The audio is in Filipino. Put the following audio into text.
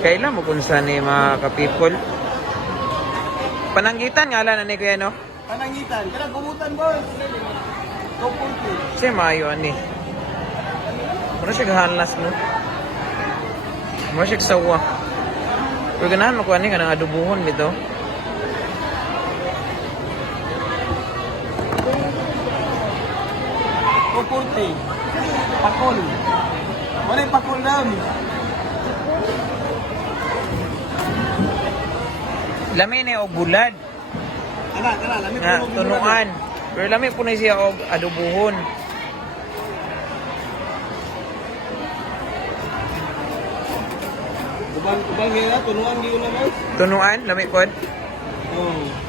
Kailan mo kung saan ni mga ka-people? Pananggitan nga lang na ni kuya, no? Panangitan. Kaya bumutan, boss. 240. Siya maayo, ani. Muna siya gahanlas, no? Muna siya sawa. Pero ganahan mo ko, ani, ka nang adubuhon dito. Pakul. Wala yung pakul daw. Lami na o bulad. Lami Na tunuan. Pero lami po na siya og adubuhon. Ubang nga, tunuan di na guys. Tunuan, lami pod. Oh.